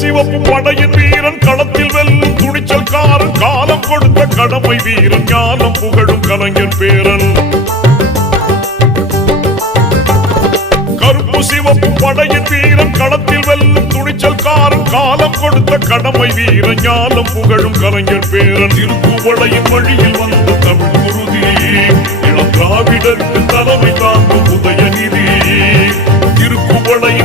சிவப்பு படையின் வீரன் களத்தில் வெல்லும் துணிச்சல்காரன் காலம் கொடுத்த கடமை வீரன் ஞானம் புகழும் கலைஞர் பேரன் கருப்பு சிவப்பு படையின் வீரன் களத்தில் வெல்லும் துணிச்சல்காரன் காலம் கொடுத்த கடமை வீரன் ஞானம் புகழும் கலைஞர் பேரன் திருக்குவளையின் வழியில் வந்த தமிழ் குருதி இளம் திராவிடருக்கு தலைமை தாங்கும் உதயநிதி திருக்குவளையின்